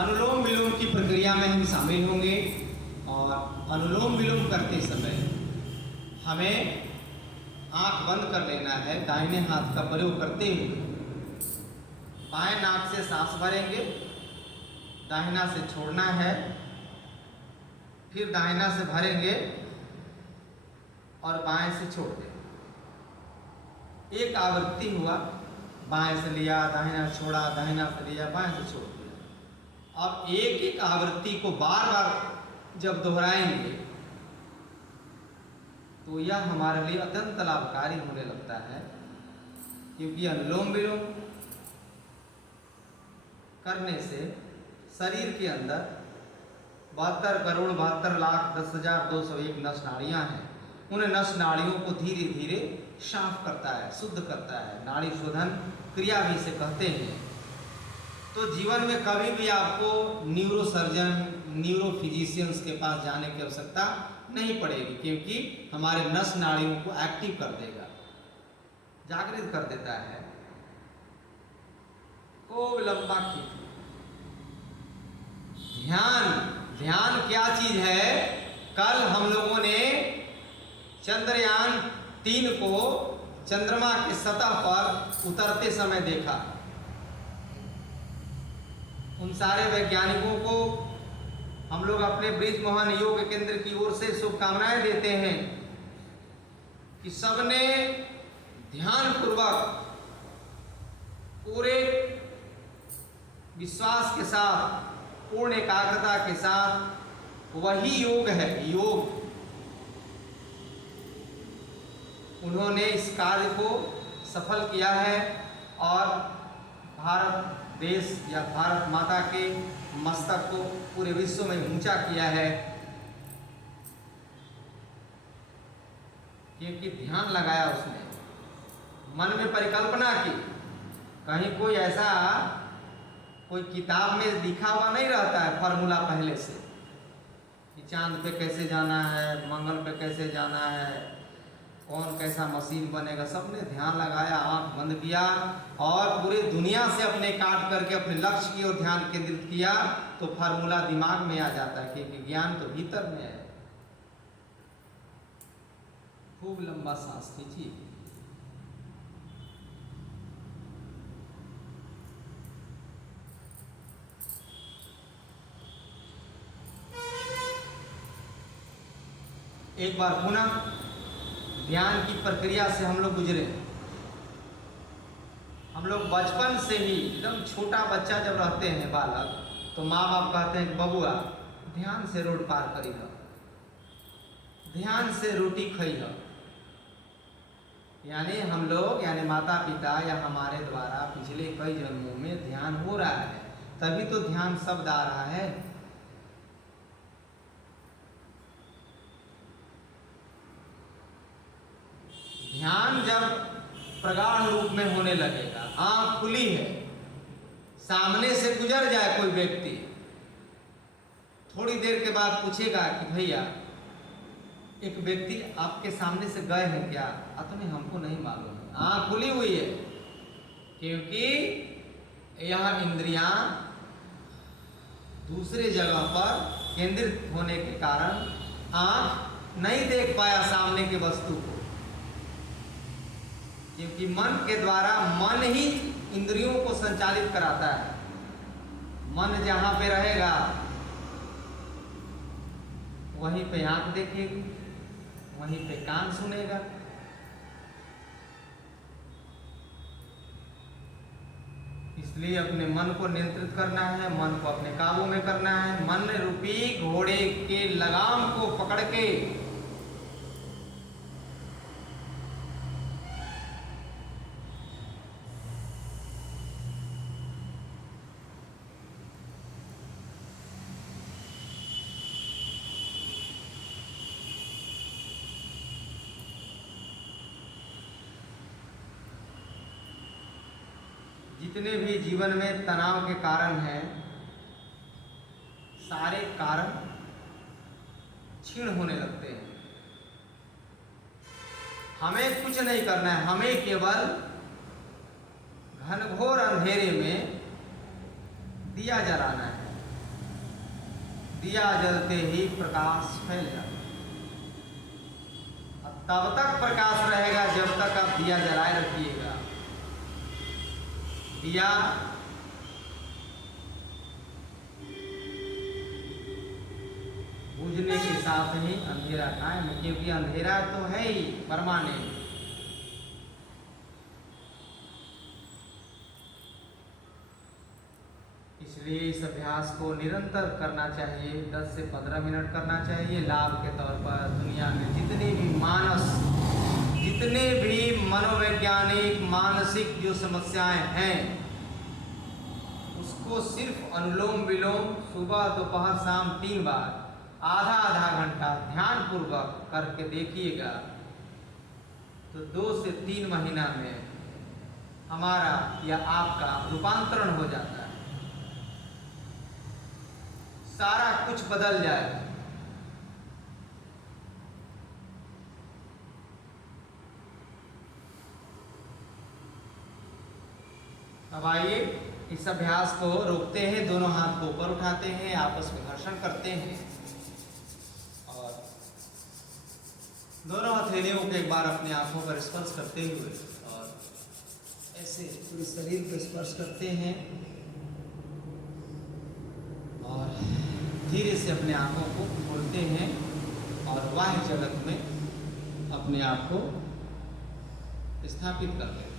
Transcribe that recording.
अनुलोम विलोम की प्रक्रिया में हम शामिल होंगे और अनुलोम विलोम करते समय हमें आंख बंद कर लेना है। दाहिने हाथ का प्रयोग करते हुए बाएं नाक से सांस भरेंगे, दाहिना से छोड़ना है, फिर दाहिना से भरेंगे और बाएं से छोड़ देंगे। एक आवृत्ति हुआ, बाएं से लिया, दाहिना छोड़ा, दाहिना से लिया, बाएं से छोड़ दिया। अब एक एक आवृत्ति को बार बार जब दोहराएंगे तो यह हमारे लिए अत्यंत लाभकारी होने लगता है, क्योंकि अनुलोम विलोम करने से शरीर के अंदर 72,72,10,201 नस नाड़ियाँ हैं। उन नस नाड़ियों को धीरे धीरे साफ करता है, शुद्ध करता है। नाड़ी शोधन क्रिया भी इसे कहते हैं। तो जीवन में कभी भी आपको न्यूरोसर्जन, न्यूरोफिजिशियंस के पास जाने की आवश्यकता नहीं पड़ेगी, क्योंकि हमारे नस नाड़ियों को एक्टिव कर देगा, जागृत कर देता है। खूब लंबा खींच। ध्यान क्या चीज है? कल हम लोगों ने चंद्रयान 3 को चंद्रमा की सतह पर उतरते समय देखा। उन सारे वैज्ञानिकों को हम लोग अपने ब्रिज मोहन योग केंद्र की ओर से शुभकामनाएं देते हैं कि सबने ध्यान पूर्वक पूरे विश्वास के साथ, पूर्ण एकाग्रता के साथ, वही योग है योग, उन्होंने इस कार्य को सफल किया है और भारत देश या भारत माता के मस्तक को पूरे विश्व में ऊंचा किया है, क्योंकि ध्यान लगाया उसने, मन में परिकल्पना की। कहीं कोई किताब में लिखा हुआ नहीं रहता है फॉर्मूला पहले से कि चांद पे कैसे जाना है, मंगल पे कैसे जाना है, कौन कैसा मशीन बनेगा। सबने ध्यान लगाया, आंख बंद किया और पूरे दुनिया से अपने काट करके अपने लक्ष्य की ओर ध्यान केंद्रित किया, तो फार्मूला दिमाग में आ जाता है, क्योंकि ज्ञान तो भीतर में है। खूब लंबा सांस खींचिए। एक बार पुनः ध्यान की प्रक्रिया से हम लोग गुजरे। हम लोग बचपन से ही, एकदम छोटा बच्चा जब रहते हैं बालक, तो माँ बाप कहते हैं बबुआ ध्यान से रोड पार करी है, ध्यान से रोटी खाई है। यानी हम लोग, यानी माता पिता या हमारे द्वारा पिछले कई जन्मों में ध्यान हो रहा है, तभी तो ध्यान शब्द आ रहा है। ध्यान जब प्रगाढ़ रूप में होने लगेगा, आंख खुली है, सामने से गुजर जाए कोई व्यक्ति, थोड़ी देर के बाद पूछेगा कि भैया एक व्यक्ति आपके सामने से गए हैं क्या? नहीं, हमको नहीं मालूम है। आंख खुली हुई है, क्योंकि यह इंद्रियां दूसरे जगह पर केंद्रित होने के कारण आंख नहीं देख पाया सामने के वस्तु को, क्योंकि मन के द्वारा, मन ही इंद्रियों को संचालित कराता है। मन जहां पे रहेगा वहीं पे आंख देखेगी, वहीं पे कान सुनेगा। इसलिए अपने मन को नियंत्रित करना है, मन को अपने काबू में करना है। मन रूपी घोड़े के लगाम को पकड़ के जितने भी जीवन में तनाव के कारण हैं, सारे कारण क्षीण होने लगते हैं। हमें कुछ नहीं करना है, हमें केवल घनघोर अंधेरे में दिया जलाना है। दिया जलते ही प्रकाश फैल जाता है। तब तक प्रकाश रहेगा जब तक आप दिया जलाए रखिएगा। दिया बुझने के साथ ही अंधेरा कायम, क्योंकि अंधेरा तो है ही परमानेंट। इसलिए इस अभ्यास को निरंतर करना चाहिए, 10 से 15 मिनट करना चाहिए। लाभ के तौर पर दुनिया में जितने भी मनोवैज्ञानिक मानसिक जो समस्याएं हैं, उसको सिर्फ अनुलोम विलोम सुबह दोपहर शाम 3 बार आधा घंटा ध्यान पूर्वक करके देखिएगा, तो 2 से 3 महीना में हमारा या आपका रूपांतरण हो जाता है, सारा कुछ बदल जाएगा। अब आइए इस अभ्यास को रोकते हैं, दोनों हाथ को ऊपर उठाते हैं, आपस में घर्षण करते हैं और दोनों हथेलियों को एक बार अपनी आंखों पर स्पर्श करते हुए और ऐसे पूरे शरीर को स्पर्श करते हैं और धीरे से अपने आंखों को खोलते हैं और बाह्य जगत में अपने आप को स्थापित करते हैं।